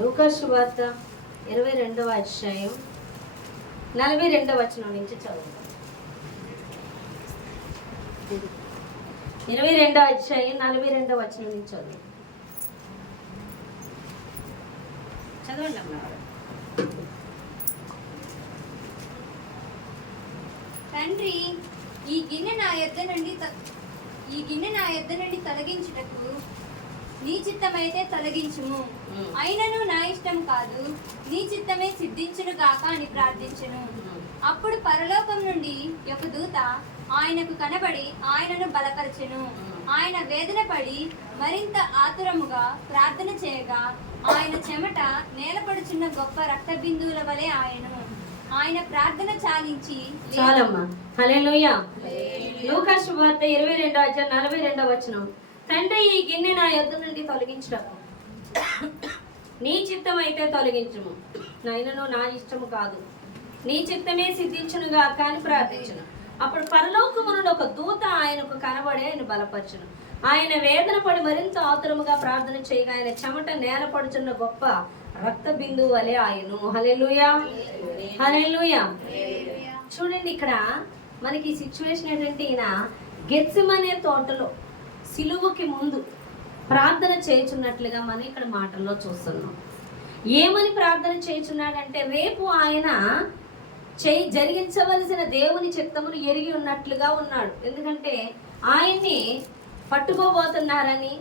లూకా సువార్త 22వ అధ్యాయం 42వ వచనం నుంచి చదువుతాం. 22వ అధ్యాయం 42వ వచనం నుంచి చదవండి అమ్మా. తండ్రి, ఈ గిన్నె నా యొద్ద నుండి తొలగించుటకు నీ చిత్తమైతే తొలగించుము, అయినను నా ఇష్టం కాదు, నీ చిత్తమే సిద్ధించును గాక అని ప్రార్థించును. అప్పుడు పరలోకం నుండి ఒక దూత ఆయనకు కనబడి ఆయనను బలపరచెను. ఆయన వేదన పడి మరింత ఆతురముగా ప్రార్థన చేయగా ఆయన చెమట నేలపడుచున్న గొప్ప రక్త బిందువుల వలె ఆయన ప్రార్థన చాలించి చాలమ్మా. హల్లెలూయా. లూకా సువార్త 22వ అధ్యాయం 42వ వచనం. తండ్రి, ఈ గిన్నె నా యొద్ద నుండి తొలగించుటకు నీ చిత్తం అయితే తొలగించుము, నైనను నా ఇష్టము కాదు, నీ చిత్తమే సిద్ధించునుగా కానీ ప్రార్థించును. అప్పుడు పరలోకము నుండి ఒక దూత ఆయనకు కనబడి ఆయన బలపరచును. ఆయన వేదన పడి మరింత ఆతురముగా ప్రార్థన చేయగా ఆయన చెమట నేల పడుచున్న గొప్ప రక్త బిందువు వలె ఆయను. హల్లెలూయా, హల్లెలూయా. చూడండి, ఇక్కడ మనకి సిచ్యువేషన్ ఏంటంటే, ఈయన గెత్సెమనే తోటలో సిలువకి ముందు ప్రార్థన చేయుచున్నట్లుగా మనం ఇక్కడ మాటల్లో చూస్తున్నాం. ఏమని ప్రార్థన చేయుచున్నాడంటే, రేపు ఆయన జరిగించవలసిన దేవుని చిత్తమును ఎరిగి ఉన్నట్లుగా ఉన్నాడు. ఎందుకంటే ఆయన్ని పట్టుకోబోతున్నారని,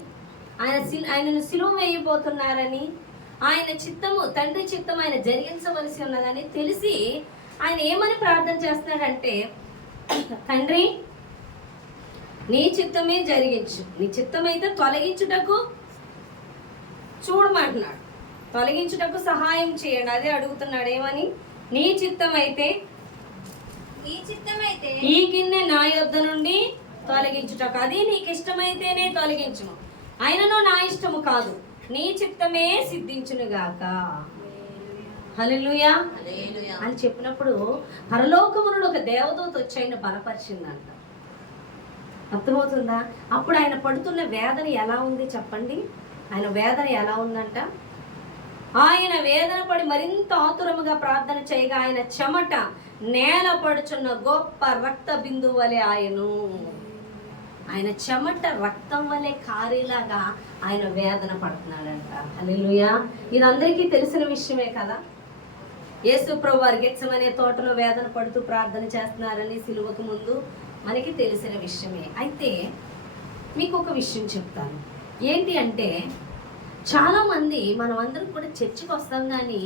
ఆయనను సిలువ వేయబోతున్నారని, ఆయన చిత్తము, తండ్రి చిత్తం ఆయన జరిగించవలసి ఉన్నదని తెలిసి ఆయన ఏమని ప్రార్థన చేస్తున్నాడంటే, తండ్రి, నీ చిత్తమే జరిగించు, నీ చిత్తమైతే తొలగించుటకు చూడమంటున్నాడు, తొలగించుటకు సహాయం చేయండి. అదే అడుగుతున్నాడు. ఏమని? నీ చిత్తమైతే ఈ గిన్నె నా యొద్ద నుండి తొలగించుటకు, అది నీకు ఇష్టమైతేనే తొలగించుము, అయినను నా ఇష్టము కాదు, నీ చిత్తమే సిద్ధించునుగాక. హల్లెలూయా అని చెప్పినప్పుడు పరలోకము నుండి ఒక దేవదూత వచ్చి ఆయన బలపరిచిందంట. అర్థమవుతుందా? అప్పుడు ఆయన పడుతున్న వేదన ఎలా ఉంది చెప్పండి. ఆయన వేదన ఎలా ఉందంట? ఆయన వేదన పడి మరింత ఆతురముగా ప్రార్థన చేయగా ఆయన చెమట నేల పడుచున్న గొప్ప రక్త బిందువు వలె ఆయన చెమట రక్తం వలె కారేలాగా ఆయన వేదన పడుతున్నాడంట. హల్లెలూయా. ఇది అందరికీ తెలిసిన విషయమే కదా. యేసు ప్రభువు వారు గెత్సెమనే తోటలో వేదన పడుతూ ప్రార్థన చేస్తున్నారని సిలువకు ముందు మనకి తెలిసిన విషయమే. అయితే మీకు ఒక విషయం చెప్తాను. ఏంటి అంటే, చాలామంది మనం అందరం కూడా చర్చికి వస్తాం, కానీ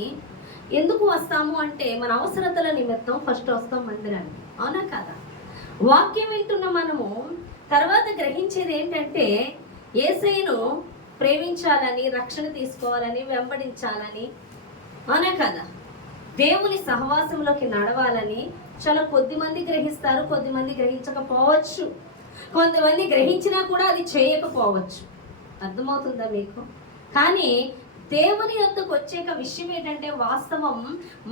ఎందుకు వస్తాము అంటే మన అవసరతల నిమిత్తం ఫస్ట్ వస్తాం మందిరానికి. అవునా కదా? వాక్యం వింటున్న మనము తర్వాత గ్రహించేది ఏంటంటే, యేసయ్యను ప్రేమించాలని, రక్షణ తీసుకోవాలని, వెంబడించాలని. అవునా కదా? దేవుని సహవాసంలోకి నడవాలని చాలా కొద్దిమంది గ్రహిస్తారు, కొద్దిమంది గ్రహించకపోవచ్చు, కొంతమంది గ్రహించినా కూడా అది చేయకపోవచ్చు. అర్థమవుతుందా మీకు? కానీ దేవుని యొద్దకు వచ్చేక విషయం ఏంటంటే, వాస్తవం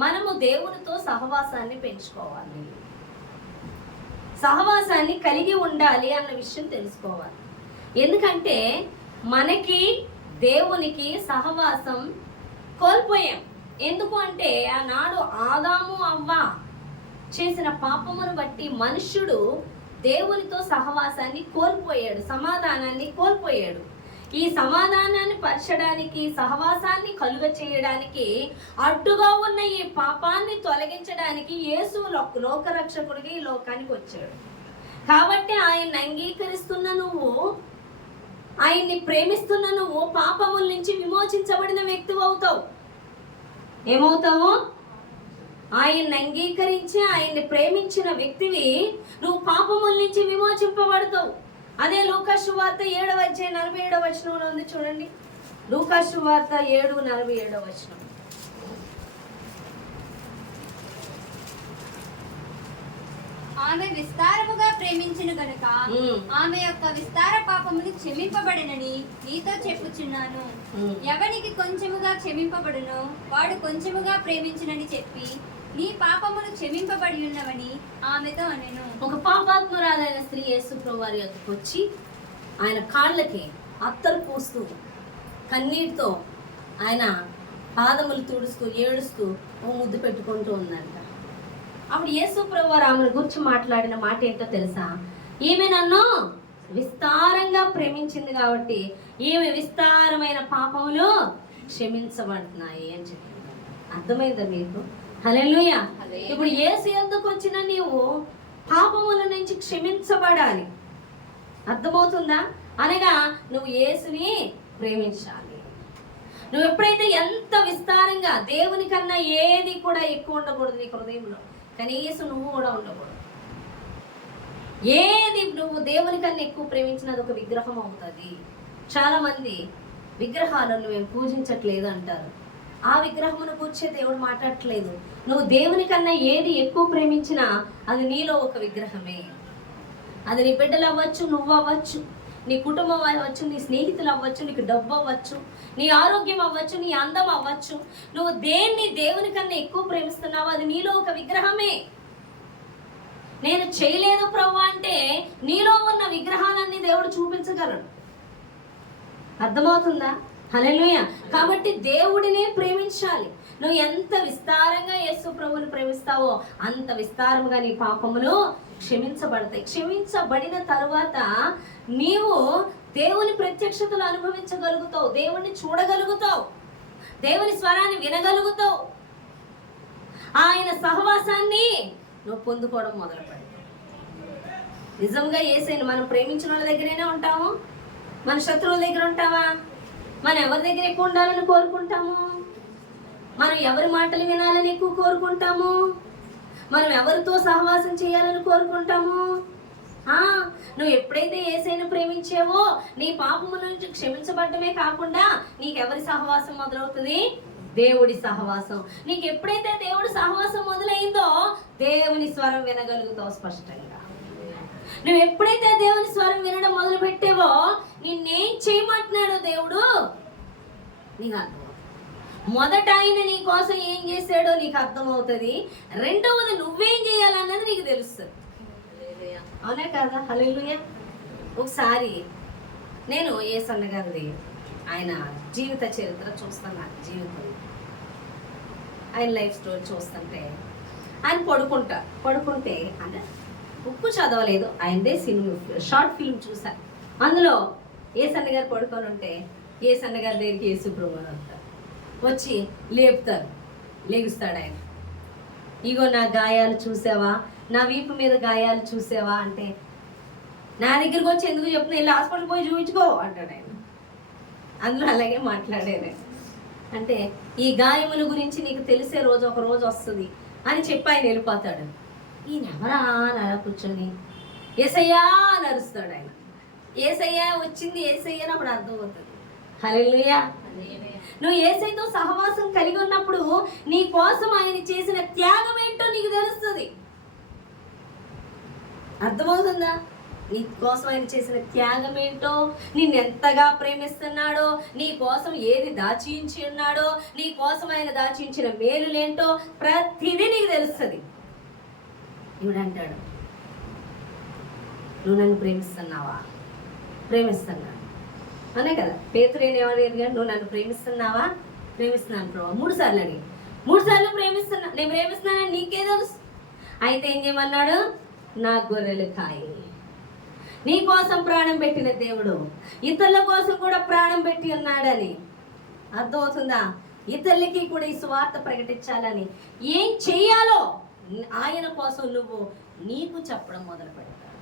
మనము దేవునితో సహవాసాన్ని పెంచుకోవాలి, సహవాసాన్ని కలిగి ఉండాలి అన్న విషయం తెలుసుకోవాలి. ఎందుకంటే మనకి దేవునికి సహవాసం కోల్పోయాం. ఎందుకు అంటే, ఆనాడు ఆదాము అవ్వ చేసిన పాపమును బట్టి మనుష్యుడు దేవునితో సహవాసాన్ని కోల్పోయాడు, సమాధానాన్ని కోల్పోయాడు. ఈ సమాధానాన్ని పరచడానికి, సహవాసాన్ని కలుగ చేయడానికి, అడ్డుగా ఉన్న ఈ పాపాన్ని తొలగించడానికి యేసు లోకరక్షకుడిగా ఈ లోకానికి వచ్చాడు. కాబట్టి ఆయన్ని అంగీకరిస్తున్న నువ్వు, ఆయన్ని ప్రేమిస్తున్న నువ్వు పాపముల నుంచి విమోచించబడిన వ్యక్తి అవుతావు. ఏమవుతావు? ఆయన్ని అంగీకరించి ఆయన్ని ప్రేమించిన వ్యక్తివి, నువ్వు పాపముల నుంచి విమోచింపబడతావు. అదే లూకా సువార్త 7వ అధ్యాయం 47వ వచనంలో ఉంది. చూడండి, లూకా సువార్త 7:47 వచనం. ఆమె విస్తారముగా ప్రేమించును గనుక ఆమె యొక్క విస్తార పాపములు క్షమింపబడినని నీతో చెప్పుచున్నాను. ఎవనికి కొంచెముగా క్షమింపబడునో వాడు కొంచెముగా ప్రేమించునని చెప్పి, నీ పాపములు క్షమింపబడి ఉన్నవని ఆమెతో అనెను. ఒక పాపాత్మురాలైన స్త్రీ యేసు ప్రభువు వారి యొద్దకు వచ్చి ఆయన కాళ్ళకి అత్తరు పూస్తూ కన్నీటితో ఆయన పాదములు తుడుస్తూ ఏడుస్తూ ఓ ముద్దు పెట్టుకుంటూ ఉందంట. అప్పుడు యేసు ప్రభువారు ఆమెను గురించి మాట్లాడిన మాట ఏంటో తెలుసా? ఈమె నన్ను విస్తారంగా ప్రేమించింది కాబట్టి ఈమె విస్తారమైన పాపములు క్షమించబడుతున్నాయి అని చెప్పింది. అర్థమైందా మీకు? హల్లెలూయా. ఇప్పుడు యేసు యొద్దకు వచ్చిన నీవు పాపముల నుంచి క్షమించబడాలి. అర్థమవుతుందా? అనగా నువ్వు యేసుని ప్రేమించాలి. నువ్వు ఎప్పుడైతే ఎంత విస్తారంగా, దేవుని కన్నా ఏది కూడా ఎక్కువ ఉండకూడదు నీ హృదయంలో, కనీసం నువ్వు కూడా ఉండకూడదు. ఏది నువ్వు దేవుని కన్నా ఎక్కువ ప్రేమించినది ఒక విగ్రహం అవుతుంది. చాలా మంది విగ్రహాలను మేము పూజించట్లేదు అంటారు. ఆ విగ్రహమును కూర్చే దేవుడు మాట్లాడట్లేదు. నువ్వు దేవుని కన్నా ఏది ఎక్కువ ప్రేమించినా అది నీలో ఒక విగ్రహమే. అది నీ బిడ్డలు అవ్వచ్చు, నువ్వు అవ్వచ్చు, నీ కుటుంబం అవ్వచ్చు, నీ స్నేహితులు అవ్వచ్చు, నీకు డబ్బు అవ్వచ్చు, నీ ఆరోగ్యం అవ్వచ్చు, నీ అందం అవ్వచ్చు. నువ్వు దేన్ని దేవుని కన్నా ఎక్కువ ప్రేమిస్తున్నావు అది నీలో ఒక విగ్రహమే. నేను చేయలేదు ప్రభు అంటే నీలో ఉన్న విగ్రహాలన్నీ దేవుడు చూపించగలడు. అర్థమవుతుందా? హల్లెలూయా. కాబట్టి దేవుడినే ప్రేమించాలి. నువ్వు ఎంత విస్తారంగా యేసు ప్రభువుని ప్రేమిస్తావో అంత విస్తారంగా నీ పాపములు క్షమించబడతాయి. క్షమించబడిన తరువాత నీవు దేవుని ప్రత్యక్షతలు అనుభవించగలుగుతావు, దేవుణ్ణి చూడగలుగుతావు, దేవుని స్వరాన్ని వినగలుగుతావు, ఆయన సహవాసాన్ని నువ్వు పొందుకోవడం మొదలు పెడతావు. నిజంగా యేసయ్యను మనం ప్రేమించిన వాళ్ళ దగ్గరైనా ఉంటాము, మన శత్రువుల దగ్గర ఉంటావా? మనం ఎవరి దగ్గర ఎక్కువ ఉండాలని కోరుకుంటాము? మనం ఎవరి మాటలు వినాలని ఎక్కువ కోరుకుంటాము? మనం ఎవరితో సహవాసం చేయాలని కోరుకుంటాము? నువ్వు ఎప్పుడైతే యేసయ్యను ప్రేమించావో నీ పాపము నుంచి క్షమించబడమే కాకుండా నీకెవరి సహవాసం మొదలవుతుంది? దేవుడి సహవాసం. నీకు ఎప్పుడైతే దేవుడి సహవాసం మొదలైందో దేవుని స్వరం వినగలుగుతావు స్పష్టంగా. నువ్వు ఎప్పుడైతే దేవుని స్వరం వినడం మొదలు పెట్టావో నిన్నేం చేయమంటున్నాడో దేవుడు నీకు అర్థం. మొదట ఆయన నీ కోసం ఏం చేశాడో నీకు అర్థమవుతుంది. రెండవది నువ్వేం చేయాలన్నది నీకు తెలుస్తుంది. అవునా కదా? హల్లెలూయా. ఒకసారి నేను యేసన్న గారిది ఆయన జీవిత చరిత్ర చూస్తున్నా, జీవితం ఆయన లైఫ్ స్టోరీ చూస్తుంటే ఆయన పడుకుంటే అంటే బుక్ చదవలేదు, ఆయనదే సినిమా షార్ట్ ఫిల్మ్ చూసా. అందులో యేసన్న గారు పడుకొని ఉంటే యేసన్న గారి దగ్గరికి యేసు ప్రభువు అంటారు, వచ్చి లేగుస్తాడు ఆయన. ఇగో నా గాయాలు చూసావా, నా వీపు మీద గాయాలు చూసావా అంటే, నా దగ్గరికి వచ్చి ఎందుకు చెప్తున్నా, వెళ్ళి హాస్పిటల్ పోయి చూపించుకో అంటాడు ఆయన. అందులో అలాగే మాట్లాడేది. అంటే ఈ గాయముల గురించి నీకు తెలిసే రోజు ఒక రోజు వస్తుంది అని చెప్పి ఆయన వెళ్ళిపోతాడు. ఈయన ఎవరా అని కూర్చొని యేసయ్యా అని అరుస్తాడు ఆయన. యేసయ్యా వచ్చింది యేసయ్య అని అప్పుడు అర్థమవుతుంది. హల్లెలూయా. నువ్వు యేసయ్యతో సహవాసం కలిగి ఉన్నప్పుడు నీ కోసం ఆయన చేసిన త్యాగం ఏంటో నీకు తెలుస్తుంది. అర్థమవుతుందా? నీ కోసం ఆయన చేసిన త్యాగం ఏంటో, నిన్ను ఎంతగా ప్రేమిస్తున్నాడో, నీ కోసం ఏది దాచించి ఉన్నాడో, నీ కోసం ఆయన దాచించిన మేలులేంటో ప్రతిదీ నీకు తెలుస్తుంది. ఇవిడంటాడు, నువ్వు నన్ను ప్రేమిస్తున్నావా? ప్రేమిస్తున్నాను అనే కదా. పేతురేని ఎవరు అడిగాడు, నువ్వు నన్ను ప్రేమిస్తున్నావా? ప్రేమిస్తున్నాను ప్రభు. 3 సార్లు అడిగి 3 సార్లు నేను ప్రేమిస్తున్నానని నీకే తెలుసు. అయితే ఏం చేయమన్నాడు? నా గొర్రెలు కాయి. నీ కోసం ప్రాణం పెట్టిన దేవుడు ఇతరుల కోసం కూడా ప్రాణం పెట్టి ఉన్నాడని అర్థమవుతుందా? ఇతరులకి కూడా ఈ సువార్త ప్రకటించాలని ఏం చెయ్యాలో ఆయన కోసం నువ్వు నీకు చెప్పడం మొదలు పెడతావు.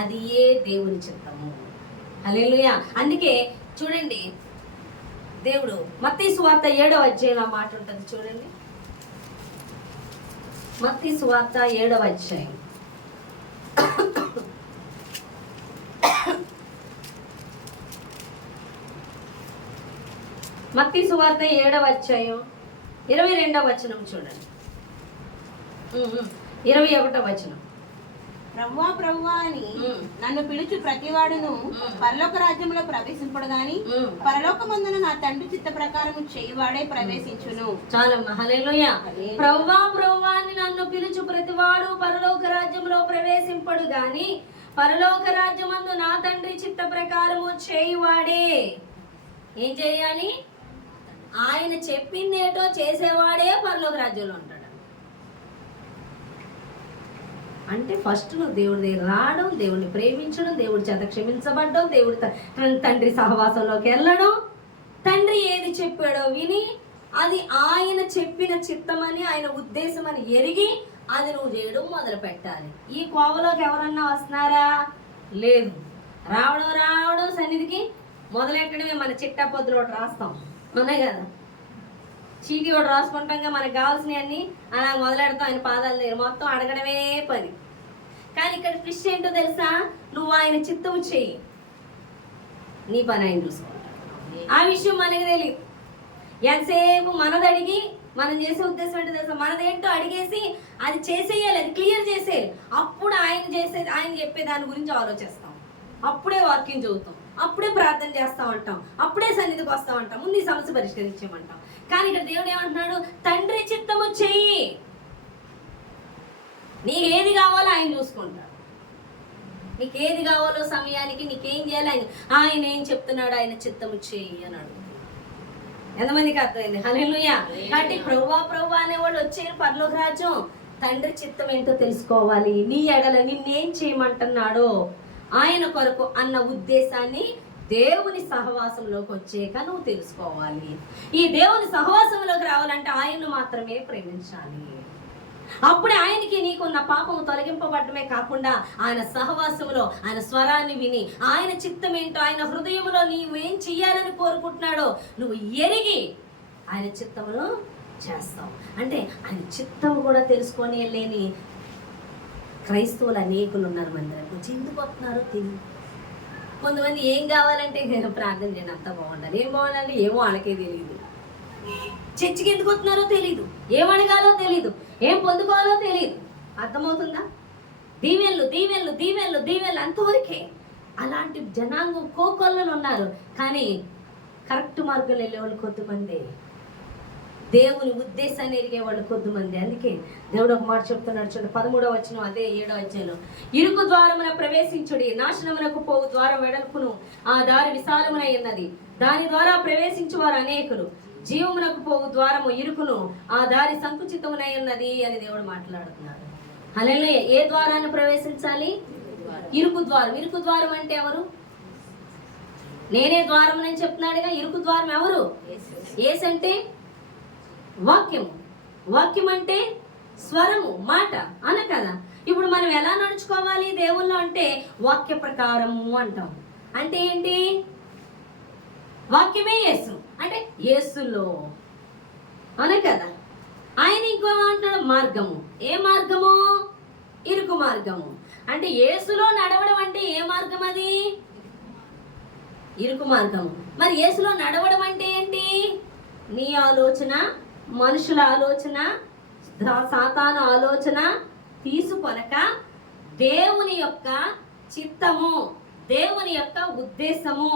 అది ఏ దేవుని చిత్తము. హల్లెలూయా. అందుకే చూడండి, దేవుడు మత్తయి సువార్త 7వ అధ్యాయంలో మాట ఉంటుంది చూడండి. మత్తయి సువార్త 7వ అధ్యాయం. మత్తయి సువార్త 7వ అధ్యాయం 22వ వచనం చూడండి. 21వ వచనం. ప్రభువా ప్రభువా అని నన్ను పిలుచు ప్రతివాడును పరలోక రాజ్యంలో ప్రవేశింపడు గాని పరలోకమందున నా తండ్రి చిత్త ప్రకారం చేయువాడే ప్రవేశించును. చాలమ్మా. హల్లెలూయా. ప్రభువా ప్రభువా అని నన్ను పిలుచు ప్రతివాడు పరలోక రాజ్యంలో ప్రవేశింపడు గాని పరలోక రాజ్యమందు నా తండ్రి చిత్త ప్రకారము చేయువాడే. ఏం చేయాలి? ఆయన చెప్పింది ఏటో చేసేవాడే పరలోక రాజ్యంలో ఉంటాడు. అంటే ఫస్ట్ నువ్వు దేవుడి దగ్గర రావడం, దేవుడిని ప్రేమించడం, దేవుడి చేత క్షమించబడ్డం, దేవుడి తండ్రి సహవాసంలోకి వెళ్ళడం, తండ్రి ఏది చెప్పాడో విని అది ఆయన చెప్పిన చిత్తమని ఆయన ఉద్దేశం అని ఎరిగి అది నువ్వు చేయడం మొదలు పెట్టాలి. ఈ కోవలోకి ఎవరన్నా వస్తున్నారా? లేదు. రావడం సన్నిధికి మొదలెట్టడమే మన చిట్టా పొద్దులో ఒకటి రాస్తాం, అవునే కదా, చీటీ ఒకటి రాసుకుంటాంగా, మనకు కావాల్సినవన్నీ అలా మొదలెడతాం. ఆయన పాదాల దగ్గర మొత్తం అడగడమే పని. కానీ ఇక్కడ ట్విస్ట్ ఏంటో తెలుసా? నువ్వు ఆయన చిత్తము చెయ్యి, నీ పని ఆయన చూసుకుంటాడు. ఆ విషయం మనకి తెలియదు. ఎంతసేపు మనది అడిగి మనం చేసే ఉద్దేశం ఏంటో తెలుసా? మనదేంటో అడిగేసి అది చేసేయాలి, అది క్లియర్ చేసేయాలి. అప్పుడు ఆయన చెప్పే దాని గురించి ఆలోచిస్తాం, అప్పుడే వాక్యం చదువుతాం, అప్పుడే ప్రార్థన చేస్తా ఉంటాం, అప్పుడే సన్నిధికి వస్తా ఉంటాం, ముందు ఈ సమస్య పరిష్కరించమంటాం. కానీ ఇక్కడ దేవుడు ఏమంటున్నాడు? తండ్రి చిత్తము చెయ్యి, నీకేది కావాలో ఆయన చూసుకుంటాడు. నీకేది కావాలో సమయానికి నీకేం చేయాలి ఆయన ఏం చెప్తున్నాడు, ఆయన చిత్తము చెయ్యి అని అడుగుతున్నాడు. ఎంతమందికి అర్థమైంది? హల్లెలూయా. కాబట్టి ప్రభువా అనేవాళ్ళు వచ్చారు పరలోక రాజ్యం. తండ్రి చిత్తం ఏంటో తెలుసుకోవాలి. నీ ఎడల నిన్నేం చేయమంటున్నాడో ఆయన కొరకు అన్న ఉద్దేశాన్ని దేవుని సహవాసంలోకి వచ్చాక నువ్వు తెలుసుకోవాలి. ఈ దేవుని సహవాసంలోకి రావాలంటే ఆయన్ను మాత్రమే ప్రేమించాలి. అప్పుడే ఆయనకి నీకున్న పాపము తొలగింపబడమే కాకుండా ఆయన సహవాసంలో ఆయన స్వరాన్ని విని ఆయన చిత్తం ఏంటో, ఆయన హృదయంలో నీవేం చెయ్యాలని కోరుకుంటున్నాడో నువ్వు ఎరిగి ఆయన చిత్తమును చేస్తావు. అంటే ఆయన చిత్తము కూడా తెలుసుకొని లేని క్రైస్తవులు అనేకులు ఉన్నారు. మందిరం ఎందుకు వస్తున్నారో తెలియదు. కొంతమంది ఏం కావాలంటే ప్రార్థన చేయండి, అంతా బాగుండాలి, ఏం బాగుండాలి ఏమో వాళ్ళకే తెలియదు. చర్చికి ఎందుకు వస్తున్నారో తెలీదు, ఏం అడగాలో తెలీదు, ఏం పొందుకోవాలో తెలియదు. అర్థమవుతుందా? దీవెళ్ళు దీవెళ్ళు దీవెళ్ళు దీవెళ్ళు అంతవరకే. అలాంటి జనాంగం కోకొల్లలు ఉన్నారు. కానీ కరెక్ట్ మార్గంలో వెళ్ళే వాళ్ళు కొద్దిమంది, దేవుని ఉద్దేశాన్ని ఎరిగే వాళ్ళు కొద్దిమంది. అందుకే దేవుడు ఒక మాట చెప్తున్నాడు చూడండి, 13వ వచనం అదే 7వ అధ్యాయంలో, ఇరుకు ద్వారమున ప్రవేశించుడి, నాశనమునకు పోవు ద్వారం వెడల్పును, ఆ దారి విశాలమునై ఉన్నది, దాని ద్వారా ప్రవేశించు వారు అనేకులు, జీవమునకు పోవు ద్వారము ఇరుకును, ఆ దారి సంకుచితమునై ఉన్నది అని దేవుడు మాట్లాడుతున్నాడు. హల్లెలూయా. ఏ ద్వారాన్ని ప్రవేశించాలి? ఇరుకు ద్వారం. ఇరుకు ద్వారం అంటే ఎవరు? నేనే ద్వారం అని చెప్తున్నాడుగా. ఇరుకు ద్వారం ఎవరు? యేసు. అంటే వాక్యము. వాక్యం అంటే స్వరము, మాట అన కదా. ఇప్పుడు మనం ఎలా నడుచుకోవాలి దేవుల్లో అంటే వాక్య ప్రకారము అంటాం. అంటే ఏంటి? వాక్యమే యేసు, అంటే యేసులో అనే కదా. ఆయన ఇంకో అంటున్నాడు మార్గము. ఏ మార్గము? ఇరుకు మార్గము. అంటే యేసులో నడవడం అంటే ఏ మార్గం? అది ఇరుకు మార్గము. మరి యేసులో నడవడం అంటే ఏంటి? నీ ఆలోచన, మనుషుల ఆలోచన, సాతాను ఆలోచన తీసుకొనక దేవుని యొక్క చిత్తము, దేవుని యొక్క ఉద్దేశము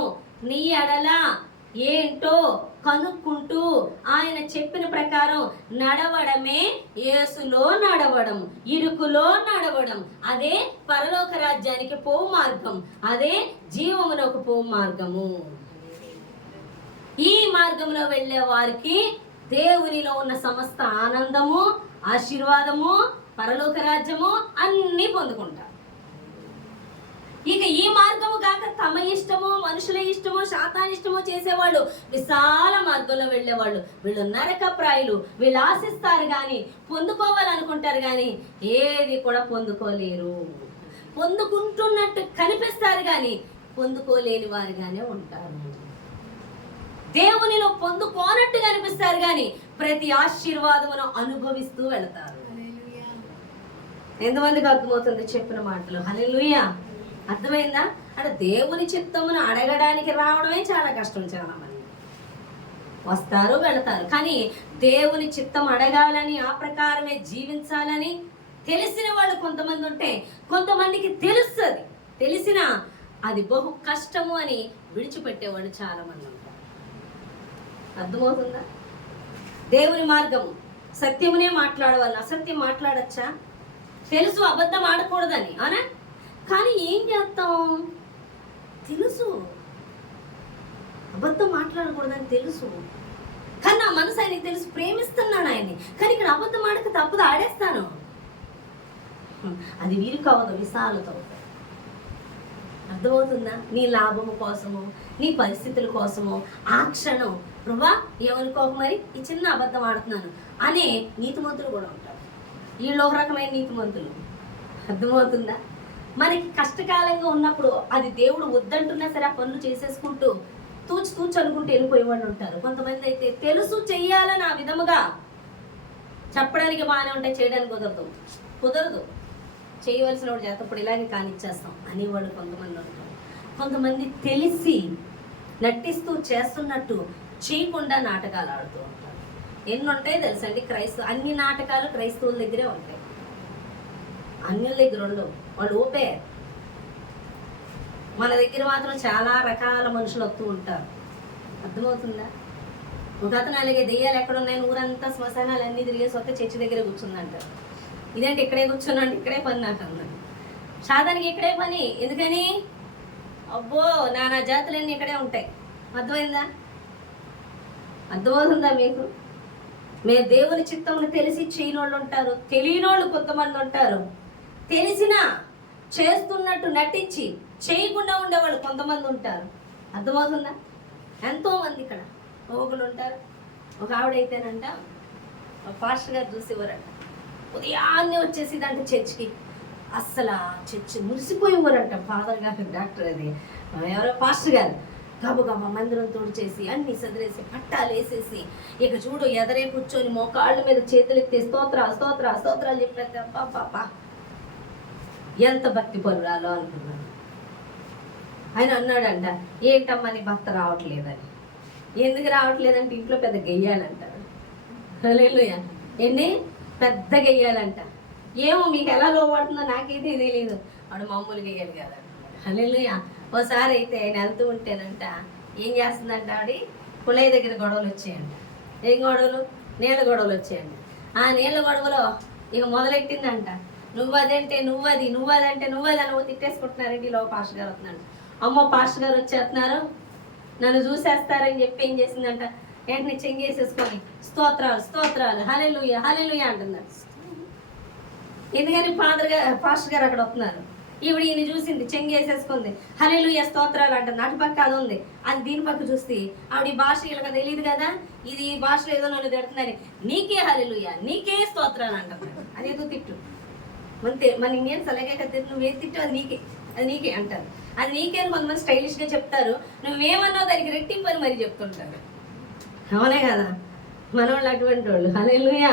నీ ఎడల ఏంటో కనుక్కుంటూ ఆయన చెప్పిన ప్రకారం నడవడమే యేసులో నడవడం, ఇరుకులో నడవడం. అదే పరలోక రాజ్యానికి పోవు మార్గం, అదే జీవములోకి పోవు మార్గము. ఈ మార్గంలో వెళ్ళే వారికి దేవునిలో ఉన్న సమస్త ఆనందము, ఆశీర్వాదము, పరలోక రాజ్యము అన్నీ పొందుకుంటారు. ఇక ఈ మార్గము కాక తమ ఇష్టమో, మనుషుల ఇష్టమో, శాతాన్ ఇష్టమో చేసేవాళ్ళు, విశాల మార్గంలో వెళ్ళేవాళ్ళు, వీళ్ళు నరకప్రాయులు. వీళ్ళు ఆశిస్తారు కానీ, పొందుకోవాలనుకుంటారు కానీ ఏది కూడా పొందుకోలేరు. పొందుకుంటున్నట్టు కనిపిస్తారు కానీ పొందుకోలేని వారిగానే ఉంటారు. దేవునిలో పొందుకోనట్టు కనిపిస్తారు కానీ ప్రతి ఆశీర్వాదమును అనుభవిస్తూ వెళతారు. ఎంతమందికి అర్థమవుతుంది చెప్పిన మాటలు? హల్లెలూయా. అర్థమైందా? అంటే దేవుని చిత్తమును అడగడానికి రావడమే చాలా కష్టం. చాలా మంది వస్తారు, వెళతారు. కానీ దేవుని చిత్తం అడగాలని, ఆ ప్రకారమే జీవించాలని తెలిసిన వాళ్ళు కొంతమంది ఉంటే, కొంతమందికి తెలుస్తుంది, తెలిసినా అది బహు కష్టము అని విడిచిపెట్టేవాళ్ళు చాలా మంది ఉంటారు. అర్థమవుతుందా? దేవుని మార్గము సత్యమునే మాట్లాడవాలి. అసత్యం మాట్లాడచ్చా? తెలుసు అబద్ధం ఆడకూడదని, అవునా? కానీ ఏం చేస్తాం? తెలుసు అబద్ధం మాట్లాడకూడదని తెలుసు, కానీ నా మనసు ఆయనకి తెలుసు, ప్రేమిస్తున్నాను ఆయన్ని, కానీ ఇక్కడ అబద్ధం ఆడక తప్పదు, ఆడేస్తాను. అది వీరికి అవ్వదు, విశాలతో. అర్థమవుతుందా? నీ లాభము కోసము, నీ పరిస్థితుల కోసము ఆ క్షణం ప్రభా ఏమనుకోక మరి ఈ చిన్న అబద్ధం ఆడుతున్నాను అనే నీతిమంతులు కూడా ఉంటారు. వీళ్ళు ఒక రకమైన నీతిమంతులు. అర్థమవుతుందా? మనకి కష్టకాలంగా ఉన్నప్పుడు అది దేవుడు వద్దంటున్నా సరే ఆ పనులు చేసేసుకుంటూ తూచి అనుకుంటూ వెళ్ళిపోయేవాళ్ళు ఉంటారు. కొంతమంది అయితే తెలుసు చెయ్యాలని ఆ విధముగా చెప్పడానికి బాగానే ఉంటాయి, చేయడానికి కుదరదు. చేయవలసిన వాడు చేతప్పుడు ఇలాగే కానిచ్చేస్తాం అనేవాళ్ళు కొంతమంది ఉంటారు. కొంతమంది తెలిసి నటిస్తూ చేస్తున్నట్టు చేయకుండా నాటకాలు ఆడుతూ ఉంటారు. ఎన్ని ఉంటాయి తెలుసండి? అన్ని నాటకాలు క్రైస్తవుల దగ్గరే ఉంటాయి, అన్యుల దగ్గర ఉండవు. వాళ్ళు ఓపే. మన దగ్గర మాత్రం చాలా రకాల మనుషులు వస్తూ ఉంటారు. అర్థమవుతుందా? ఒక అతను అలాగే దెయ్యాలు ఎక్కడ ఉన్నాయి, ఊరంతా శ్మశానాలు అన్నీ తిరిగేసి వస్తే చర్చి దగ్గరే కూర్చుందంటారు. ఇదేంటి ఇక్కడే కూర్చున్నాండి, ఇక్కడే పని నాకు అన్నాడు. సాధారణకి ఇక్కడే పని. ఎందుకని? అబ్బో నానా జాతులన్నీ ఇక్కడే ఉంటాయి. అర్థమవుతుందా మీకు? మే దేవుని చిత్తమును తెలిసి చేయనోళ్ళు ఉంటారు, తెలియనోళ్ళు కొంతమంది ఉంటారు. తెలిసినా చేస్తున్నట్టు నటించి చేయకుండా ఉండేవాళ్ళు కొంతమంది ఉంటారు. అర్థమవుతుందా? ఎంతోమంది ఇక్కడ ఒకళ్ళు ఉంటారు. ఒక ఆవిడైతేనంట పాస్టర్ గారు చూసేవారంట, ఉదయాన్నే వచ్చేసిదంటే చర్చికి. అస్సలు చర్చి మురిసిపోయేవారంట. ఫాదర్ గారు, డాక్టర్, అది ఎవరో పాస్టర్ గారు గబగబా మందిరం తోడిచేసి అన్ని సదిరేసి పట్టాలు వేసేసి ఇక చూడు ఎదరే కూర్చొని మోకాళ్ళ మీద చేతులు ఎత్తి స్తోత్రాలు చెప్పేస్తే పాపా ఎంత భక్తి పరురాలో అనుకున్నాను. ఆయన అన్నాడంట, ఏంటమ్మా నీ భర్త రావట్లేదని. ఎందుకు రావట్లేదంటే ఇంట్లో పెద్ద గెయ్యాలంటారు. హల్లెలూయా. ఎన్ని పెద్ద గెయ్యాలంట. ఏమో మీకు ఎలా లోపడుతుందో నాకైతే తెలియదు. వాడు మామూలు గెయ్యాలి కదా. హల్లెలూయా. ఓసారి అయితే ఆయన వెళ్తూ ఉంటేనంట ఏం చేస్తుందంట, ఆవిడ కుళాయి దగ్గర గొడవలు వచ్చాయంట. ఏం గొడవలు? నీళ్ళ గొడవలు వచ్చాయంట. ఆ నీళ్ళ గొడవలో ఇక మొదలెట్టిందంట, నువ్వదంటే నువ్వది నువ్వు తిట్టేసుకుంటున్నారండి. లో పాస్టర్ గారు వస్తున్నాడు. అమ్మో పాస్టర్ గారు వచ్చేస్తున్నారు, నన్ను చూసేస్తారని చెప్పి ఏం చేసిందంట, వెంటనే చెంగేసేసుకొని స్తోత్రాలు హల్లెలూయా అంటున్నారు. ఎందుకని పాస్టర్ గారు అక్కడ వస్తున్నారు. ఈవిడ ఈయన చూసింది, చెంగేసేసుకుంది, హల్లెలూయా స్తోత్రాలు అంటుంది. అటు పక్క అది ఉంది, అది దీని పక్క చూస్తే ఆవిడ ఈ భాష వీళ్ళకి తెలియదు కదా, ఇది ఈ భాషలో ఏదో నన్ను తిడుతుందని, నీకే హల్లెలూయా నీకే స్తోత్రాలు అంటున్నారు. అదేదో తిట్టు అంతే. మన ఇండియన్స్ అలాగే కదా, నువ్వేం తిట్టు అది నీకే అంటారు. అది నీకే అని కొంతమంది స్టైలిష్గా చెప్తారు. నువ్వేమన్నావు దానికి రెట్టింపు అని మరి చెప్తుంటారు. అవునే కదా మనవాళ్ళు అటువంటి వాళ్ళు. హల్లెలూయా.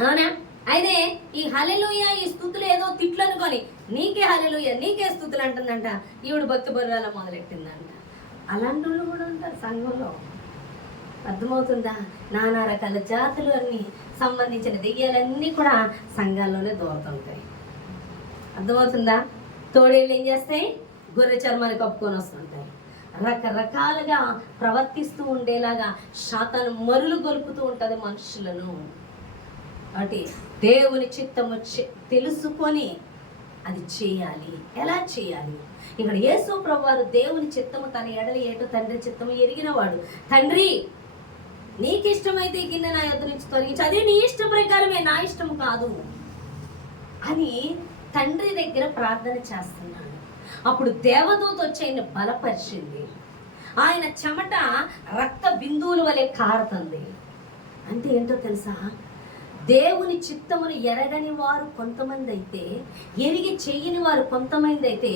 అవునా? అయితే ఈ హల్లెలూయా ఈ స్తుతులు ఏదో తిట్లు అనుకొని నీకే హల్లెలూయా నీకే స్తుతులు అంటుందంట. ఈవిడ భక్తి బరురాల మొదలెట్టిందంట. అలాంటి వాళ్ళు కూడా ఉంటారు సంఘంలో. అర్థమవుతుందా? నానా రకాల జాతులు అన్ని సంబంధించిన దెయ్యాలన్నీ కూడా సంఘాల్లోనే దూరుతుంటాయి. అర్థమవుతుందా? తోడేళ్ళు ఏం చేస్తాయి? గొర్రె చర్మాన్ని కప్పుకొని వస్తుంటాయి. రకరకాలుగా ప్రవర్తిస్తూ ఉండేలాగా శాతాను మరులు గొలుపుతూ ఉంటుంది మనుషులను. అంటే దేవుని చిత్తము తెలుసుకొని అది చేయాలి. ఎలా చేయాలి? ఇక్కడ యేసు ప్రభువారు దేవుని చిత్తము తన ఎడల ఏటో తండ్రి చిత్తము ఎరిగినవాడు. తండ్రి నీకు ఇష్టమైతే ఈ గిన్నె నా యొద్ద నుంచి తొలగించి, అదే నీ ఇష్ట ప్రకారమే, నా ఇష్టం కాదు అని తండ్రి దగ్గర ప్రార్థన చేస్తున్నాడు. అప్పుడు దేవదూత వచ్చి ఆయన బలపరిచింది. ఆయన చెమట రక్త బిందువుల వలె కారుతుంది. అంటే ఏంటో తెలుసా? దేవుని చిత్తమును ఎరగని వారు కొంతమంది అయితే, ఎరిగి చెయ్యని వారు కొంతమంది అయితే,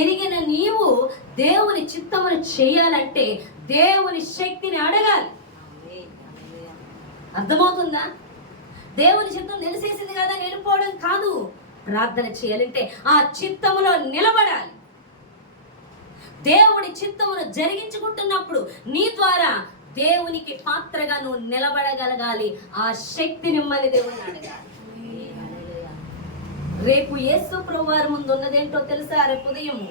ఎరిగిన నీవు దేవుని చిత్తమును చేయాలంటే దేవుని శక్తిని అడగాలి. అర్థమవుతుందా? దేవుని చిత్తం తెలిసేసింది కదా వెళ్ళిపోవడం కాదు. ప్రార్థన చేయాలంటే ఆ చిత్తములో నిలబడాలి. దేవుడి చిత్తమును జరిగించుకుంటున్నప్పుడు నీ ద్వారా దేవునికి పాత్రగా నువ్వు నిలబడగలగాలి. ఆ శక్తి నిమ్మని దేవుని అడగాలి. రేపు యేసు ప్రభువారి ముందు ఉన్నదేంటో తెలుసా? రేపు ఉదయము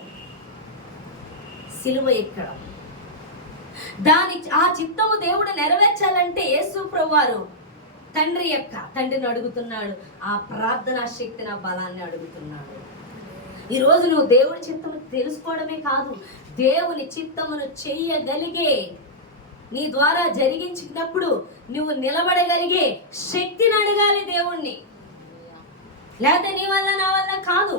సిలువ ఎక్కడం. ఆ చిత్తము దేవుడు నెరవేర్చాలంటే యేసు ప్రభువారు తండ్రిని అడుగుతున్నాడు. ఆ ప్రార్థనా శక్తిని, ఆ బలాన్ని అడుగుతున్నాడు. ఈరోజు నువ్వు దేవుడి చిత్తము తెలుసుకోవడమే కాదు, దేవుని చిత్తమును చెయ్యగలిగే నీ ద్వారా జరిగించినప్పుడు నువ్వు నిలబడగలిగే శక్తిని అడగాలి దేవుణ్ణి. లేకపోతే నీ వల్ల నా వల్ల కాదు.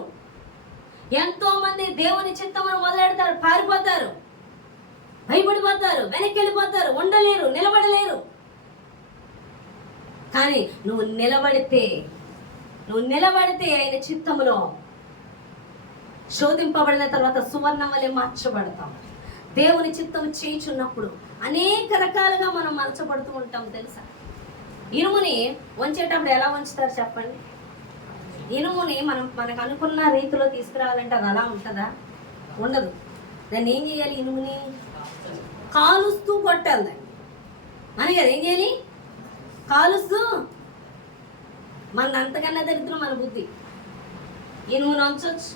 ఎంతో మంది దేవుని చిత్తమును మొదలెడతారు, పారిపోతారు, భయపడిపోతారు, వెనక్కి వెళ్ళిపోతారు, ఉండలేరు, నిలబడలేరు. కానీ నువ్వు నిలబడితే ఆయన చిత్తములో శోధింపబడిన తర్వాత సువర్ణ వలె మార్చబడతాం. దేవుని చిత్తం చేయుచున్నప్పుడు అనేక రకాలుగా మనం మలచబడుతూ ఉంటాం. తెలుసా, ఇనుముని వంచేటప్పుడు ఎలా వంచుతారు చెప్పండి? ఇనుముని మనకు అనుకున్న రీతిలో తీసుకురావాలంటే అది అలా ఉంటుందా? ఉండదు. దాన్ని ఏం చేయాలి? ఇనుముని కాలుస్తూ కొట్టాలి దాన్ని. అని కదా ఏం చేయాలి? కాలుస్తూ. మన అంతకన్నా దరిద్రం మన బుద్ధి. ఇనుముని వంచవచ్చు,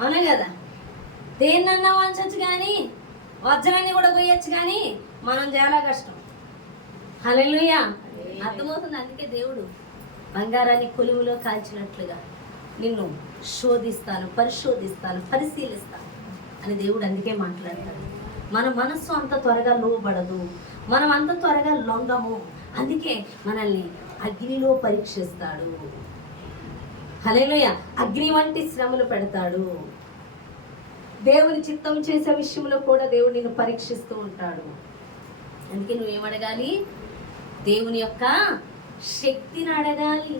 అవునా కదా? దేన్నన్నా వంచవచ్చు, కానీ వజ్రాన్ని కూడా కొయ్యొచ్చు, కానీ మనం చాలా కష్టం. హల్లెలూయా. అర్థమవుతుంది. అందుకే దేవుడు బంగారాన్ని కొలువులో కాల్చినట్లుగా నిన్ను శోధిస్తాను, పరిశోధిస్తాను, పరిశీలిస్తాను అని దేవుడు అందుకే మాట్లాడతాడు. మన మనస్సు అంత త్వరగా లోబడదు, మనం అంత త్వరగా లొంగము. అందుకే మనల్ని అగ్నిలో పరీక్షిస్తాడు. హల్లెలూయా. అగ్ని వంటి శ్రమలు పెడతాడు. దేవుని చిత్తం చేసే విషయంలో కూడా దేవుడు నిన్ను పరీక్షిస్తూ ఉంటాడు. అందుకే నువ్వేమడగాలి? దేవుని యొక్క శక్తిని అడగాలి.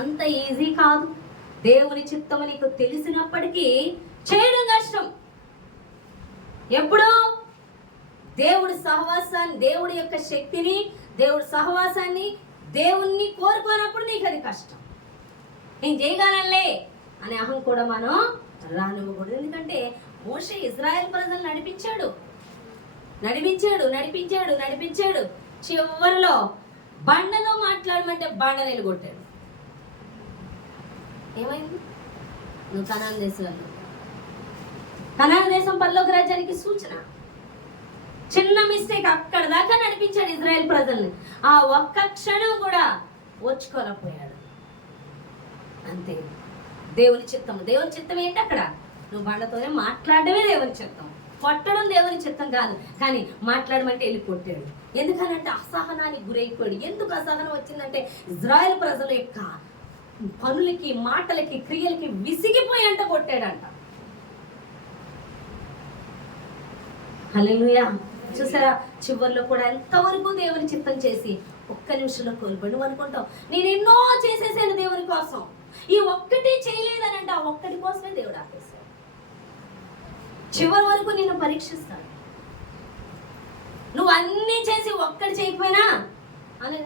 అంత ఈజీ కాదు. దేవుని చిత్తము నీకు తెలిసినప్పటికీ చేయడం కష్టం. ఎప్పుడు దేవుడి సహవాసాన్ని, దేవుడి యొక్క శక్తిని, దేవుడి సహవాసాన్ని, దేవుణ్ణి కోరుకోనప్పుడు నీకు అది కష్టం. నేను చేయగలనులే అనే అహం కూడా మనం రానివ్వకూడదు. ఎందుకంటే మోషే ఇజ్రాయెల్ ప్రజలను నడిపించాడు. చివరిలో బండలో మాట్లాడమంటే బండ నిలగొట్టాడు. ఏమైంది? నువ్వు కనాన్ దేశం పరలోక రాజ్యానికి సూచన. చిన్న మిస్టేక్ అక్కడ దాకా నడిపించాడు ఇజ్రాయెల్ ప్రజల్ని. ఆ ఒక్క క్షణం కూడా ఓర్చుకోలేకపోయాడు. అంతే. దేవుని చిత్తం ఏంటి అక్కడ? నువ్వు బండతోనే మాట్లాడడమే దేవుని చిత్తం, కొట్టడం దేవుని చిత్తం కాదు. కానీ మాట్లాడమంటే వెళ్ళి కొట్టాడు. ఎందుకనంటే అసహనానికి గురైపోయాడు. ఎందుకు అసహనం వచ్చిందంటే ఇజ్రాయెల్ ప్రజల యొక్క పనులకి, మాటలకి, క్రియలకి విసిగిపోయంట కొట్టాడంట. హల్లెలూయా. చూసారా, చివరిలో కూడా ఎంతవరకు దేవుని చిత్తం చేసి ఒక్క నిమిషంలో కోల్పోయి. నువ్వు అనుకుంటావు నేను ఎన్నో చేసేసాను దేవుని కోసం, ఈ ఒక్కటి చేయలేదనంటే ఆ ఒక్కటి కోసమే దేవుడు ఆపేశాడు. చివరి వరకు నిన్ను పరీక్షిస్తాడు. నువ్వు అన్నీ చేసి ఒక్కటి చేయకపోయినా అనే.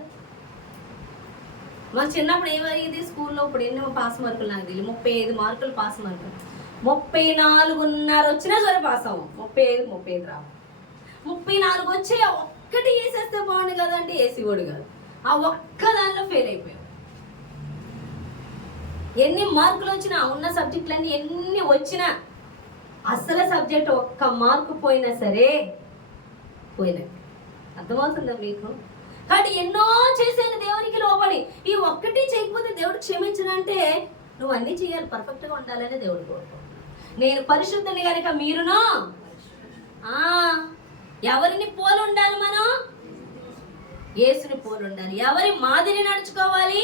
మన చిన్నప్పుడు ఏమయ్యేది స్కూల్లో? ఇప్పుడు ఎన్నో పాస్ మార్కులు నాకు తెలియదు. 35 మార్కులు పాస్ మార్కులు. 34.5 వచ్చినా సరే పాస్ అవ్వం. 35 రావు. 34 వచ్చి ఒక్కటి వేసేస్తే బాగుండు కదంటే వేసేవాడు కాదు. ఆ ఒక్క దానిలో ఫెయిల్ అయిపోయావు. ఎన్ని మార్కులు వచ్చినా, ఉన్న సబ్జెక్టులన్నీ ఎన్ని వచ్చినా, అసలు సబ్జెక్ట్ ఒక్క మార్కు పోయినా సరే పోయినట్టు. అర్థమవుతుందా మీకు? కాబట్టి ఎన్నో చేసాను దేవునికి లోబడి, ఈ ఒక్కటి చేయకపోతే దేవుడు క్షమించనంటే నువ్వు అన్నీ చేయాలి, పర్ఫెక్ట్గా ఉండాలని దేవుడు కోరుకో. నేను పరిశుద్ధుని కనుక మీరును ఎవరిని పోలి ఉండాలి? మనం యేసుని పోలి ఉండాలి. ఎవరి మాదిరి నడుచుకోవాలి?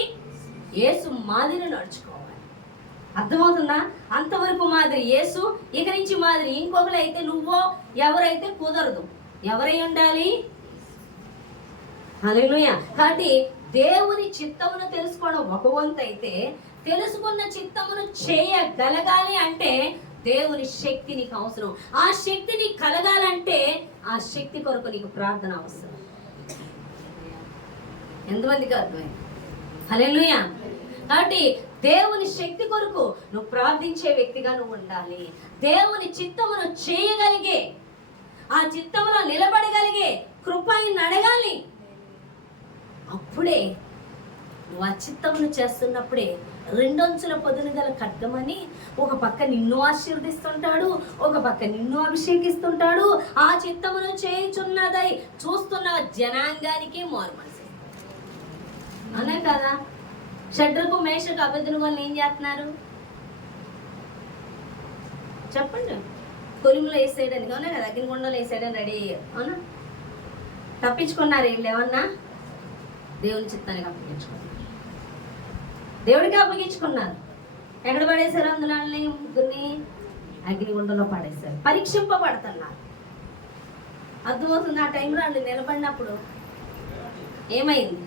యేసు మాదిరి నడుచుకోవాలి. అర్థమవుతుందా? అంతవరకు మాదిరి యేసు, ఇక నుంచి మాదిరి ఇంకొకరు అయితే నువ్వో ఎవరైతే కుదరదు. ఎవరై ఉండాలి? హల్లెలూయా. కాబట్టి దేవుని చిత్తమును తెలుసుకోవడం ఒక వంతు అయితే, తెలుసుకున్న చిత్తమును చేయగలగాలి అంటే దేవుని శక్తి నీకు అవసరం. ఆ శక్తి నీకు కలగాలంటే ఆ శక్తి కొరకు నీకు ప్రార్థన అవసరం. ఎంతమందికి అర్థమైంది? హల్లెలూయా. కాబట్టి దేవుని శక్తి కొరకు నువ్వు ప్రార్థించే వ్యక్తిగా నువ్వు ఉండాలి. దేవుని చిత్తమును చేయగలిగే, ఆ చిత్తములో నిలబడగలిగే కృపను అడగాలి. అప్పుడే నువ్వు ఆ చిత్తమును చేస్తున్నప్పుడే 2 అంచుల పదును గల ఖడ్గమని ఒక పక్క నిన్ను ఆశీర్వదిస్తుంటాడు, ఒక పక్క నిన్ను అభిషేకిస్తుంటాడు. ఆ చిత్తమును చేయుచున్నదై చూస్తున్న జనాంగానికి మారుమనసు. అనే కదా షడ్రకు, మేషకు, అబేద్నెగోలు ఏం చేస్తున్నారు చెప్పండి? కొలిములో వేసేయడానికి, అవునా కదా? అగ్నిగుండంలో వేసేయడానికి రెడీ అయ్యారు, అవునా? తప్పించుకున్నారు వీళ్ళు ఏమన్నా? దేవుని చిత్తానికి అప్పగించుకున్నారు, దేవుడికి అప్పగించుకున్నారు. ఎక్కడ పడేశారు? అందులో ముగ్గురిని అగ్నిగుండంలో పడేశారు, పరీక్షింపబడుతున్నారు. అర్థమవుతుంది? ఆ టైంలో వాళ్ళు నిలబడినప్పుడు ఏమైంది?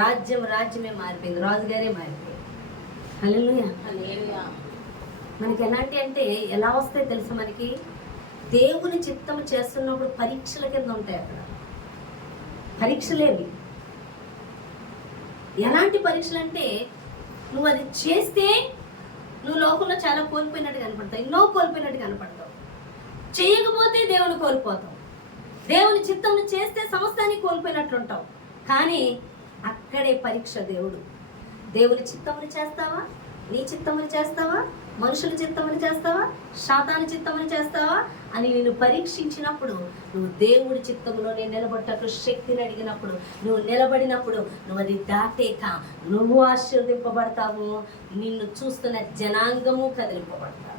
రాజ్యమే మారిపోయింది, రాజుగారే మారిపోయింది. హల్లెలూయా. మనకి ఎలాంటి అంటే ఎలా వస్తాయి తెలుసు? మనకి దేవుని చిత్తం చేస్తున్నప్పుడు పరీక్షల కింద ఉంటాయి. అక్కడ పరీక్షలేవి. ఎలాంటి పరీక్షలు అంటే, నువ్వు అది చేస్తే నువ్వు లోకంలో చాలా కోల్పోయినట్టు కనపడతావు, ఎన్నో కోల్పోయినట్టు కనపడతావు. చేయకపోతే దేవుని కోల్పోతావు, దేవుని చిత్తం చేస్తే సమస్తాన్ని కోల్పోయినట్లుంటావు. కానీ అక్కడే పరీక్ష. దేవుని చిత్తముని చేస్తావా, నీ చిత్తముని చేస్తావా, మనుషుల చిత్తముని చేస్తావా, శాతాని చిత్తముని చేస్తావా అని నేను పరీక్షించినప్పుడు, నువ్వు దేవుడి చిత్తములోనే నిలబడటకు శక్తిని అడిగినప్పుడు, నువ్వు నిలబడినప్పుడు, నువ్వు అది దాటేక నువ్వు ఆశీర్వదింపబడతావు, నిన్ను చూస్తున్న జనాంగము కదిలింపబడతావు.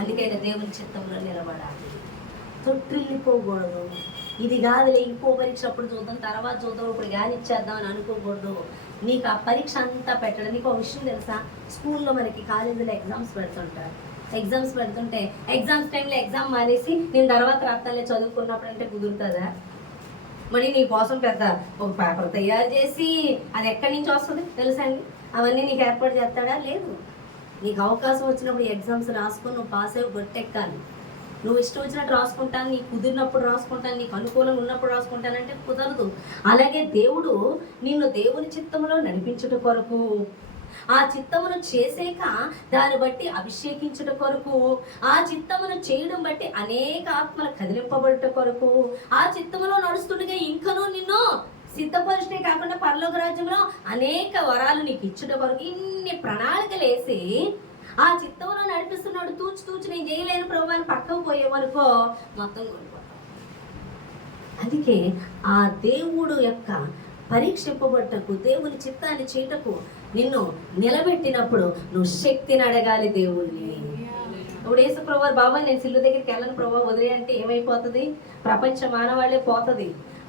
అందుకైనా దేవుని చిత్తంలో నిలబడాలి, తొట్టిల్లిపోకూడదు. ఇది కాదులే, ఇంకో పరీక్ష అప్పుడు చూద్దాం, తర్వాత చూద్దాం, ఇప్పుడు గానిచ్చేద్దాం అని అనుకోకూడదు. నీకు ఆ పరీక్ష అంతా పెట్టడం. నీకు ఒక విషయం తెలుసా? స్కూల్లో మనకి కాలేజీలో ఎగ్జామ్స్ పెడుతుంటారు. ఎగ్జామ్స్ పెడుతుంటే ఎగ్జామ్స్ టైంలో ఎగ్జామ్ మానేసి నేను తర్వాత రాత్రాలే చదువుకున్నప్పుడు అంటే కుదురుతుందా? మరి నీ కోసం పెద్ద ఒక పేపర్ తయారు చేసి అది ఎక్కడి నుంచి వస్తుంది తెలుసా అండి? అవన్నీ నీకు ఏర్పాటు చేస్తాడా? లేదు. నీకు అవకాశం వచ్చినప్పుడు ఎగ్జామ్స్ రాసుకొని నువ్వు పాస్ అయ్యి గొట్టెక్కాలి. నువ్వు ఇష్టం వచ్చినట్టు రాసుకుంటాను, నీకు కుదిరినప్పుడు రాసుకుంటాను, నీకు అనుకూలంగా ఉన్నప్పుడు రాసుకుంటానంటే కుదరదు. అలాగే దేవుడు నిన్ను దేవుని చిత్తములో నడిపించుట కొరకు, ఆ చిత్తమును చేసాక దాన్ని బట్టి అభిషేకించుట కొరకు, ఆ చిత్తమును చేయడం బట్టి అనేక ఆత్మలు కదిలింపబడుట కొరకు, ఆ చిత్తములో నడుస్తుండగా ఇంకనూ నిన్ను సిద్ధపరుచే కాకుండా పరలోక రాజ్యంలో అనేక వరాలు నీకు ఇచ్చుట కొరకు ఇన్ని ప్రణాళికలు వేసి ఆ చిత్తంలో నడిపిస్తున్నాడు. తూచి నేను చేయలేను ప్రభు అని పక్కకు పోయేవనుకో మొత్తం కోల్పోతాం. అందుకే ఆ దేవుడు యొక్క పరీక్షింపబట్టకు, దేవుని చిత్తాన్ని చేయటకు నిన్ను నిలబెట్టినప్పుడు నువ్వు శక్తిని అడగాలి దేవుణ్ణి. ఇప్పుడు యేసు ప్రభు, బాబా నేను సిల్లు దగ్గరికి వెళ్ళను ప్రభు వదిలే అంటే ఏమైపోతుంది? ప్రపంచ మానవాళ్ళే పోతుంది.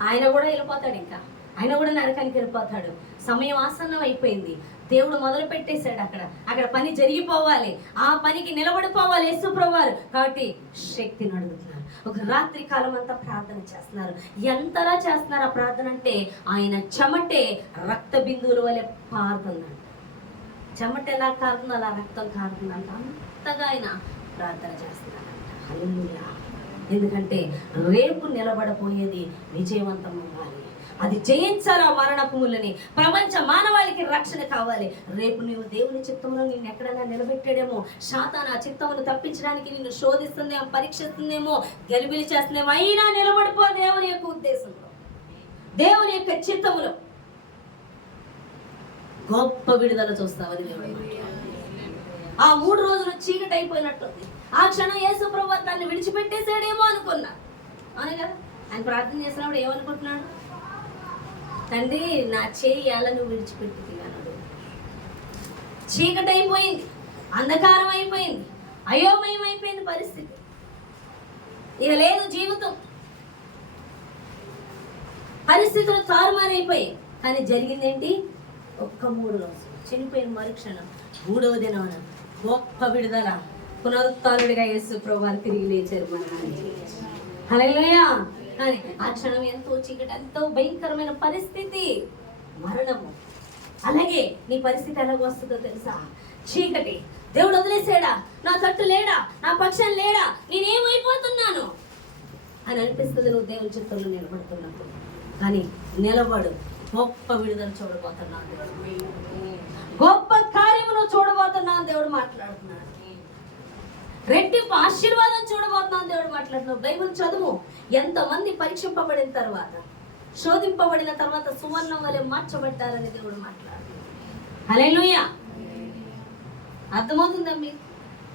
ఆయన కూడా వెళ్ళిపోతాడు, ఇంకా ఆయన కూడా నరకానికి వెళ్ళిపోతాడు. సమయం ఆసన్నం అయిపోయింది. దేవుడు మొదలు పెట్టేశాడు. అక్కడ పని జరిగిపోవాలి, ఆ పనికి నిలబడిపోవాలి యేసు ప్రభువారు. కాబట్టి శక్తిని అడుగుతున్నారు. ఒక రాత్రి కాలం అంతా ప్రార్థన చేస్తున్నారు. ఎంతలా చేస్తున్నారు ఆ ప్రార్థన అంటే, ఆయన చెమటే రక్త బిందువుల వలె పారుతున్నాడు. చెమట ఎలా కారుతుందో అలా రక్తం కారుతుందంట. అంతగా ఆయన ప్రార్థన చేస్తున్నారంట. హల్లెలూయా. ఎందుకంటే రేపు నిలబడపోయేది విజయవంతం అవ్వాలి, అది జయించాలి. ఆ మరణపు ముళ్ళని ప్రపంచ మానవాళికి రక్షణ కావాలి. రేపు నీవు దేవుని చిత్తంలో నిన్ను ఎక్కడైనా నిలబెట్టాడేమో, శాతాను ఆ చిత్తమును తప్పించడానికి నిన్ను శోధిస్తుందేమో, పరీక్షిస్తుందేమో, గలిబిలి చేస్తుందేమో, అయినా నిలబడిపో దేవుని యొక్క ఉద్దేశంలో, దేవుని యొక్క చిత్తములో గొప్ప విడుదల చూస్తావని దేవుడు. ఆ 3 రోజులు చీకటి అయిపోయినట్టుంది. ఆ క్షణం యేసు ప్రభువు తన్ని విడిచిపెట్టేశాడేమో అనుకున్నా. అవును కదా? ఆయన ప్రార్థన చేసినప్పుడు ఏమనుకుంటున్నాడు? తండ్రి నా చేయి ఎలా నువ్వు విడిచిపెట్టి అన్నాడు. చీకటి అయిపోయింది, అంధకారం అయిపోయింది, అయోమయం అయిపోయింది పరిస్థితి. ఇక లేదు జీవితం, పరిస్థితులు తారుమారైపోయాయి. కానీ జరిగిందేంటి? ఒక్క 3 రోజులు చనిపోయిన మరుక్షణం 3వ దినాన గొప్ప విడుదల, పునరుత్థానుడిగా యేసు ప్రభువు తిరిగి లేచారు మన. హల్లెలూయా. కానీ ఆ క్షణం ఎంతో చీకటి, ఎంతో భయంకరమైన పరిస్థితి, మరణము. అలాగే నీ పరిస్థితి ఎలాగ వస్తుందో తెలుసా? చీకటి, దేవుడు వదిలేసాడా, నా తట్టు లేడా, నా పక్షం లేడా, నేనేమైపోతున్నాను అని అనిపిస్తుంది నువ్వు దేవుని చిత్తంలో నిలబడుతున్నప్పుడు. కానీ నిలబడు, గొప్ప విడుదల చూడబోతున్నాను దేవుడు, గొప్ప కార్యమును చూడబోతున్నాను దేవుడు మాట్లాడుతున్నాడు, రెట్టింపు ఆశీర్వాదం చూడబోతున్నాను దేవుడు మాట్లాడుతున్నాడు. బైబిల్ చదువు. ఎంతమంది పరీక్షింపబడిన తర్వాత, శోధింపబడిన తర్వాత సువర్ణం వలె మార్చబడ్డారని దేవుడు మాట్లాడుతున్నాడు. హల్లెలూయా. అర్థమవుతుందా మీకు?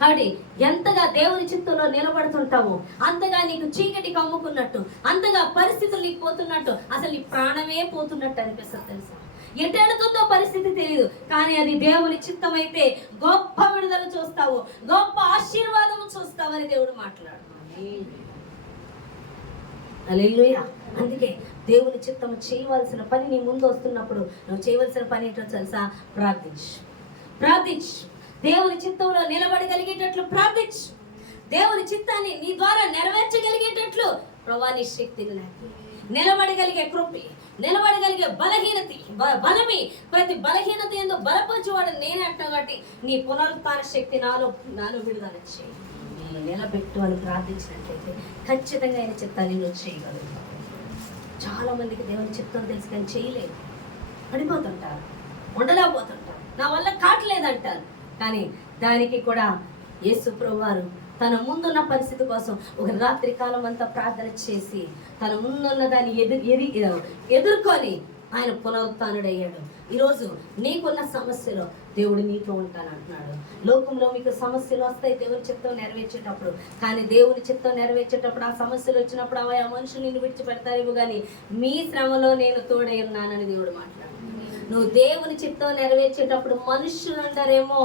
కాబట్టి ఎంతగా దేవుని చిత్తంలో నిలబడుతుంటావో అంతగా నీకు చీకటి కమ్ముకున్నట్టు, అంతగా పరిస్థితులు నీకు పోతున్నట్టు, అసలు నీ ప్రాణమే పోతున్నట్టు అనిపిస్తుంది తెలుసా? ఎటెడుతుందో పరిస్థితి తెలియదు, కానీ అది దేవుని చిత్తం అయితే గొప్ప విడుదల చూస్తావు, గొప్ప ఆశీర్వాదం చూస్తావని దేవుడు మాట్లాడుతున్నాడు. హల్లెలూయా. అందుకే దేవుని చిత్తం చేయవలసిన పని నీ ముందు వస్తున్నప్పుడు నువ్వు చేయవలసిన పని ఏంటో తెలుసా? ప్రార్థించు. దేవుని చిత్తంలో నిలబడగలిగేటట్లు ప్రార్థించు. దేవుని చిత్తాన్ని నీ ద్వారా నెరవేర్చగలిగేటట్లు ప్రభువా నీ శక్తిని నాకు నిలబడగలిగే కృపి, నిలబడగలిగే బలమి, ప్రతి బలహీనత ఎందుకు బలపరచువాడు నేనే అంటావు. కాబట్టి నీ పునరుత్థాన శక్తి నాలో విడుదల చేయి, నిలబెట్టు అని ప్రార్థించినట్లయితే ఖచ్చితంగా ఆయన చిత్తాన్ని నువ్వు చేయగలుగుతావు. చాలా మందికి దేవుని చిత్తం తెలుసు కానీ చేయలేదు, పడిపోతుంటారు, ఉండలేకపోతుంటారు, నా వల్ల కావట్లేదంటారు. కానీ దానికి కూడా యేసు ప్రభువారు తన ముందున్న పరిస్థితి కోసం ఒక రాత్రి కాలం అంతా ప్రార్థన చేసి తన ముందున్న దాన్ని ఎదుర్కొని ఆయన పునరుత్థానుడయ్యాడు. ఈరోజు నీకున్న సమస్యలో దేవుడు నీతో ఉంటానంటున్నాడు. లోకంలో మీకు సమస్యలు వస్తాయి దేవుని చిత్తం నెరవేర్చేటప్పుడు, కానీ దేవుని చిత్తం నెరవేర్చేటప్పుడు ఆ సమస్యలు వచ్చినప్పుడు ఆ మనుషులు నిన్ను విడిచిపెడతారేమో కానీ మీ శ్రమలో నేను తోడై ఉన్నానని దేవుడు మాట్లాడు. నువ్వు దేవుని చిత్తం నెరవేర్చేటప్పుడు మనుషులు అంటారేమో,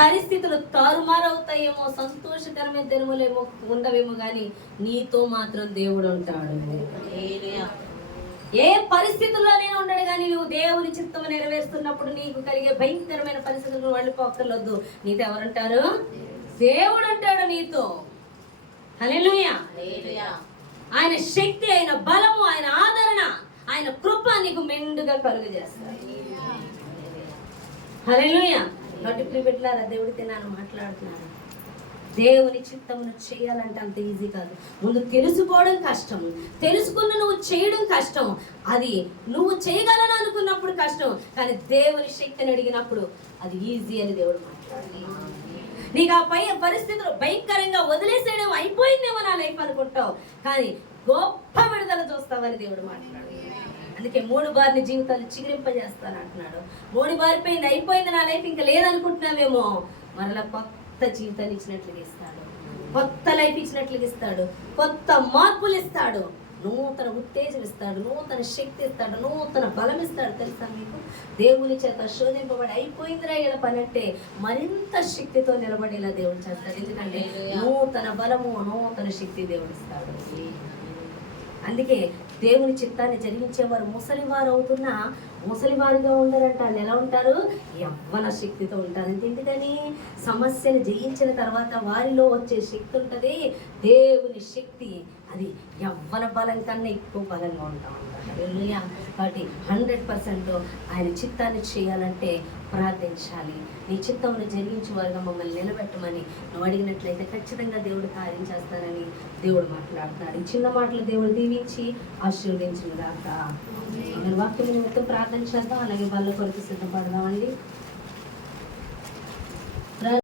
పరిస్థితులు తారుమారవుతాయేమో, సంతోషకరమైన దినములేమో ఉండవేమో, కానీ నీతో మాత్రం దేవుడు ఉంటాడు. ఏ పరిస్థితుల్లో నేను ఉండడు కానీ నువ్వు దేవుని చిత్తం నెరవేరుస్తున్నప్పుడు నీకు కలిగే భయంకరమైన పరిస్థితులు వెళ్ళిపోక్కర్లేదు. నీతో ఎవరుంటారు? దేవుడు ఉంటాడు నీతో. హల్లెలూయా. ఆయన శక్తి, ఆయన బలము, ఆయన ఆదరణ, ఆయన కృప నీకు మెండుగా కలుగు చేస్తాడు. హల్లెలూయా. నోటి ప్రిపెట్లారా దేవుడితే నేను మాట్లాడుతున్నాను. దేవుని చిత్తమును చేయాలంటే అంత ఈజీ కాదు. ముందు తెలుసుకోవడం కష్టం, తెలుసుకున్న నువ్వు చేయడం కష్టం. అది నువ్వు చేయగలను అనుకున్నప్పుడు కష్టం, కానీ దేవుని శక్తిని అడిగినప్పుడు అది ఈజీ అని దేవుడు మాట్లాడుతున్నాడు. నీకు ఆ పరిస్థితులు భయంకరంగా వదిలేసేయడం అయిపోయిందేమో నా లైఫ్ అనుకుంటావు, కానీ గొప్ప విడుదల చూస్తావని దేవుడు మాట్లాడు. అందుకే 3 బారిని జీవితాలు చిగురింపజేస్తాను అంటున్నాడు. 3 బారిపోయింది, అయిపోయింది నా లైఫ్, ఇంకా లేదనుకుంటున్నావేమో, మరలా కొత్త జీవితాన్ని ఇచ్చినట్లుగా ఇస్తాడు, కొత్త లైఫ్ ఇచ్చినట్లుగా ఇస్తాడు, కొత్త మార్పులు ఇస్తాడు, నూతన ఉత్తేజం ఇస్తాడు, నూతన శక్తి ఇస్తాడు, నూతన బలం ఇస్తాడు. తెలుసా మీకు? దేవుని చేత శోధింపబడి అయిపోయిందిరా ఇలా పని అంటే మరింత శక్తితో నిలబడేలా దేవుడు చేస్తాడు. ఎందుకంటే నూతన బలము, నూతన శక్తి దేవుడు ఇస్తాడు. అందుకే దేవుని చిత్తాన్ని జరిగించేవారు ముసలివారు అవుతున్నా ముసలివారిగా ఉండరంట. వాళ్ళు ఎలా ఉంటారు? యవ్వన శక్తితో ఉంటారు. ఎందుకని? సమస్యను జయించిన తర్వాత వారిలో వచ్చే శక్తి ఉంటుంది, దేవుని శక్తి. అది యవ్వన బలం కన్నా ఎక్కువ బలంగా ఉంటాం. కాబట్టి 100% ఆయన చిత్తాన్ని చేయాలంటే ప్రార్థించాలి. నీ చిత్తమును జరిగించే వారుగా మమ్మల్ని నిలబెట్టమని నువ్వు అడిగినట్లయితే ఖచ్చితంగా దేవుడు కార్యం చేస్తానని దేవుడు మాట్లాడుతున్నాడు. ఈ చిన్న మాటలు దేవుడు దీవించి ఆశీర్వదించిన దాకా వాక్యం నిమిత్తం ప్రార్థన చేద్దాం. అలాగే వాళ్ళ కొరకు సిద్ధపడదామండి.